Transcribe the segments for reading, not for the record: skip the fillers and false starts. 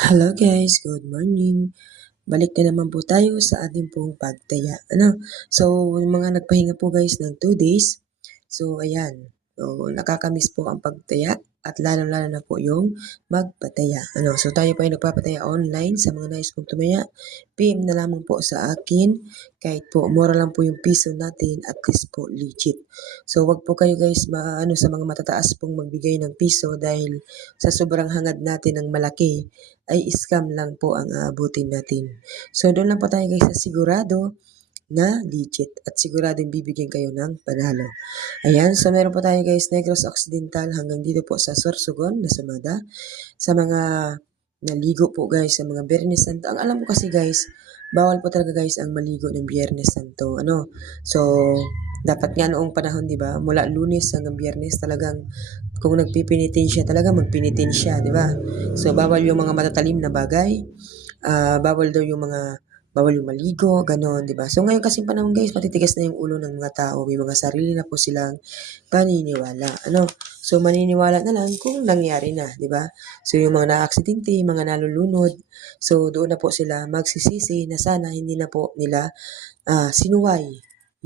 Hello guys, good morning. Balik na naman po tayo sa ating pong pagtaya. So, yung mga nagpahinga po guys ng 2 days. So, ayan. So, nakakamiss po ang pagtaya at lalo-lalo na po yung magpataya. So tayo po ay nagpapataya online sa mga nais pong tumaya. PM na lamang po sa akin. Kahit po mura lang po yung piso natin, at least po legit. So, wag po kayo guys sa mga matataas pong magbigay ng piso dahil sa sobrang hangad natin ng malaki ay scam lang po ang aabutin natin. So, doon lang po tayo guys sa sigurado na legit at siguradong bibigyan kayo ng panalo. Ayan, so meron po tayo guys Negros Occidental hanggang dito po sa Sorsogon, Nasamada. Sa mga naligo po guys, sa mga Biyernes Santo. Ang alam ko kasi guys, bawal po talaga guys ang maligo ng Biyernes Santo. So, dapat nga noong panahon, di ba? Mula Lunes hanggang Biyernes talagang kung nagpipinitensya talaga, magpinitensya, di ba? So, bawal yung mga matatalim na bagay. Bawal yung maligo, ganon, di ba? So, ngayon kasi panahon guys, matitigas na yung ulo ng mga tao. May mga sarili na po silang paniniwala. So, maniniwala na lang kung nangyari na, di ba? So, yung mga naaksidente, mga nalulunod, so, doon na po sila magsisisi na sana hindi na po nila sinuway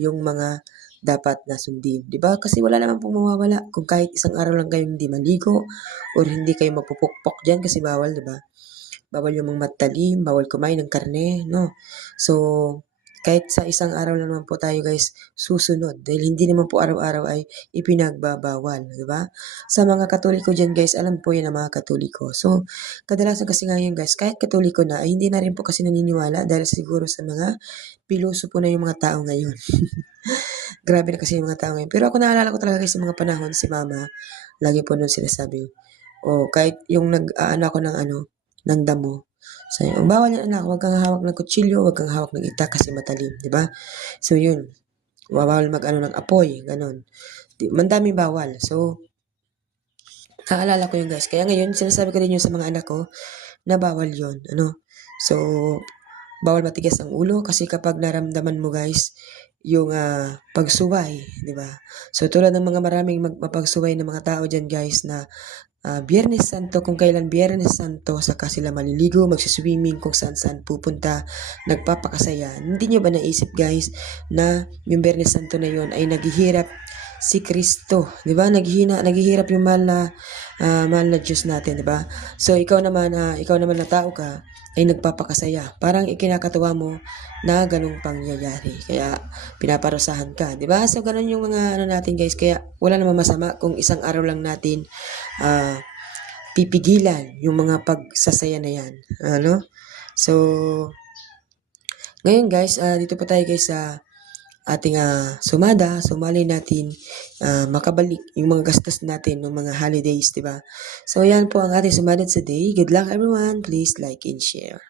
yung mga dapat na sundin. Di ba? Kasi wala naman pong mawawala kung kahit isang araw lang kayo hindi maligo or hindi kayo mapupukpok dyan kasi bawal, di ba? Bawal yung mga matalim, bawal kumain ng karne, no? So, kahit sa isang araw lang naman po tayo guys susunod dahil hindi naman po araw-araw ay ipinagbabawal, di ba? Sa mga Katoliko dyan guys, alam po yan ang mga Katoliko. So, kadalasan kasi ngayon guys, kahit Katoliko na, ay hindi na rin po kasi naniniwala dahil siguro sa mga piloso po na yung mga tao ngayon. Grabe na kasi yung mga tao ngayon. Pero ako naalala ko talaga guys sa mga panahon, si mama, lagi po nun sinasabi, kahit yung ako ng damo, sabi, bawal yan anak, huwag kang hawak ng kutsilyo, huwag kang hawak ng itak kasi matalim, di ba? So yun, bawal ng apoy, ganun. Mandaming bawal. So, naalala ko yun guys. Kaya ngayon, sinasabi ko din yun sa mga anak ko na bawal yun. So, bawal matigas ang ulo kasi kapag naramdaman mo guys, yung pagsuway, di ba? So, tulad ng mga maraming mapagsuway ng mga tao dyan guys na Biyernes Santo, kung kailan Biyernes Santo, saka sila maliligo, magsiswimming, kung saan-saan pupunta, nagpapakasaya. Hindi nyo ba naisip guys na yung Biyernes Santo na yun ay naghihirap si Kristo, di ba? Naghihirap yung mahal na Diyos natin, di ba? So ikaw naman na tao ka ay nagpapakasaya. Parang ikinakatuwa mo na ganung pangyayari. Kaya pinaparusahan ka, di ba? So ganun yung mga natin guys. Kaya wala namang masama kung isang araw lang natin pipigilan yung mga pagsasaya na yan. So, ngayon guys, dito po tayo guys sa ating sumali natin makabalik yung mga gastos natin ng mga holidays, diba? So, yan po ang ating sumalit sa day. Good luck everyone. Please like and share.